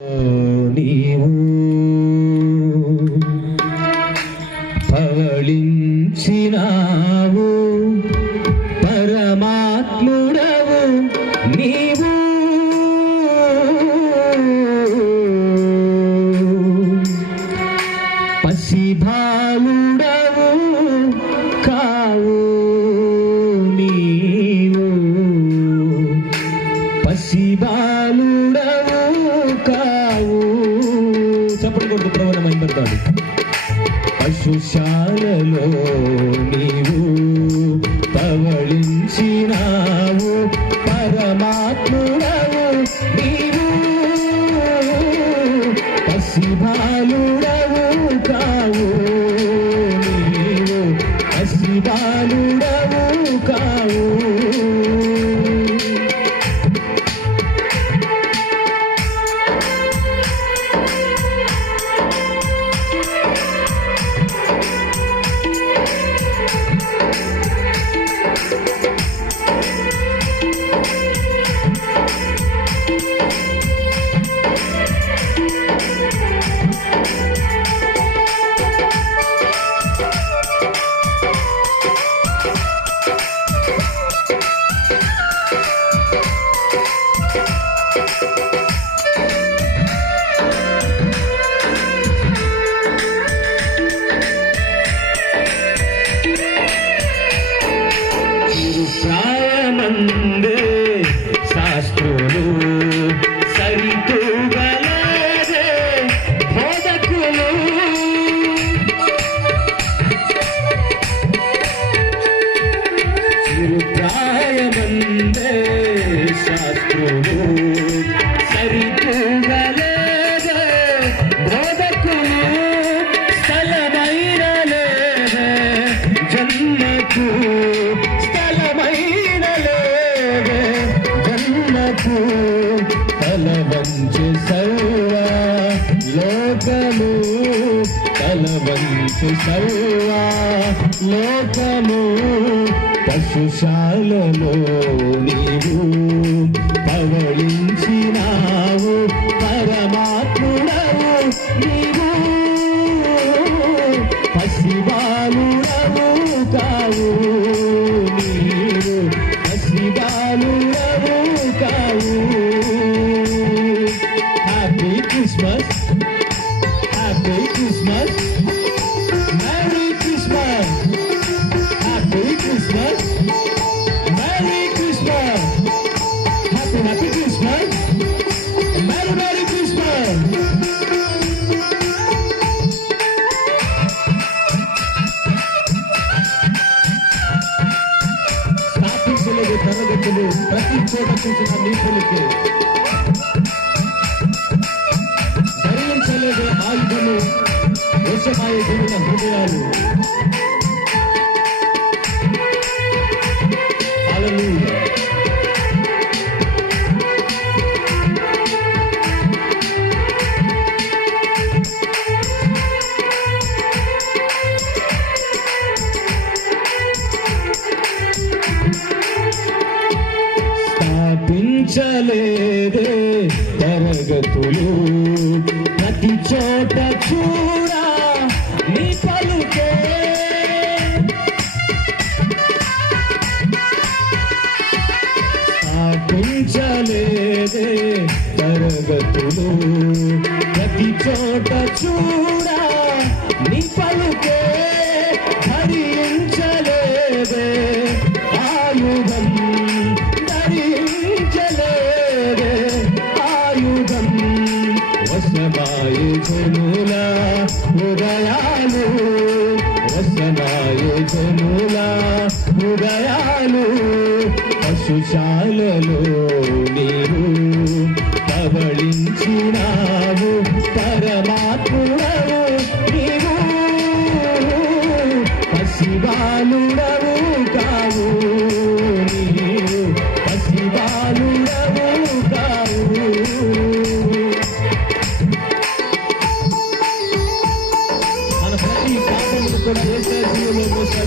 నీవు పవళించినావు కావు చప్పటి కొడుకు ప్రవణ మైపడతాడు పశుశాలలో నీవు పవళించినావు పరమాత్ముడవు నీవు. పసిభా పశు సర్వా లోకము పశుశాలలో స్థాపించలేదు తరగతులు ప్రతి చోట చూసిన నీతులకి. ధరించలేదు ఆయుధము వశమాయ జనుల హృదయాలు. స్థాపించలేదే తరగతులు ప్రతి చోట చూడా నీ పలుకే. స్థాపించలేదే తరగతులు ప్రతి చోట చూడ. జనుల హృదయాలు పశుశాలలో నీరు కబళించినావు పరమాత్ముడవు నీవు. పశివాలుడవు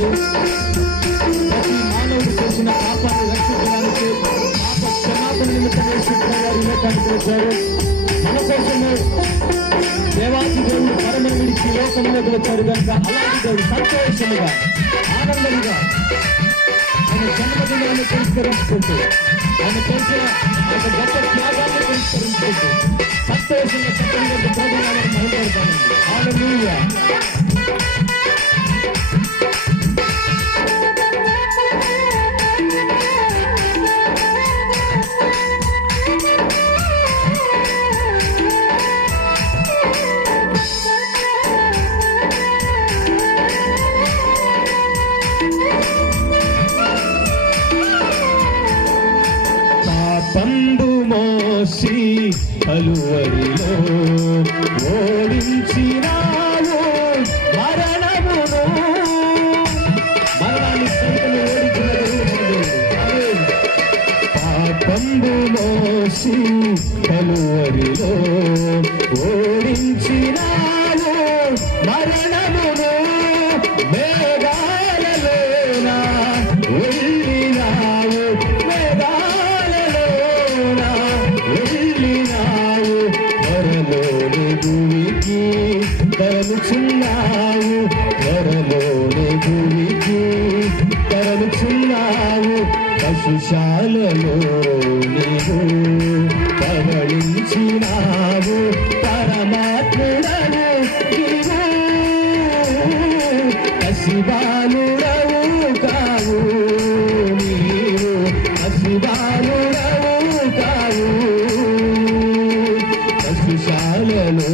చేశాడు ప్రతి మానవుడు చేసిన పాపాన్ని రక్షించడానికి పాప క్షమాపణ నిమిత్తమే శుక్రవారు లోకానికి వచ్చారు మన కోసమే దేవాది దేవుడు పరమ విడిచి లోకంలోకి వచ్చాడు కనుక అలాంటి దేవుడు సంతోషముగా ఆనందంగా ఆయన జన్మదినాన్ని పురస్కరించుకుంటూ ఆయన చేసిన ఒక గొప్ప త్యాగాన్ని పురస్కరించుకుంటూ సంతోషంగా చక్కగా ప్రజలను మహిళ ఆనందీయ మోసి కలువరిలో. తరలుచున్నావు త్వరలోని గురికి. తరలుచున్నావు పశుశాలలో నీవు. పవళించినావు పరమాత్ముడను నీవు. పసిబాలుడవు కావు నీవు. పసిబాలుడవు కావు. పశుశాలలో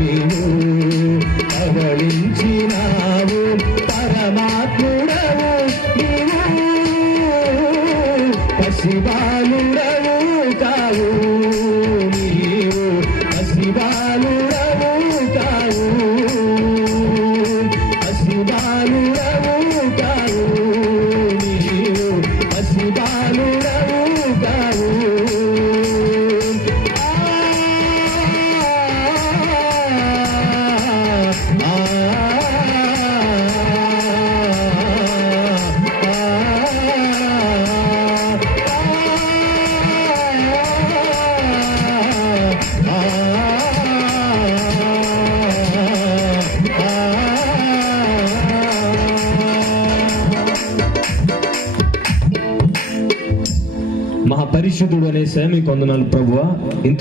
నీవు. అవళించినావు పరమాత్ముడవు నీవు. పసిబాలుడవు కావు నీవు పసిబాలుడవు పరిశుద్ధుడు అనే సేమి కొందనాలు ప్రభువ. ఇంత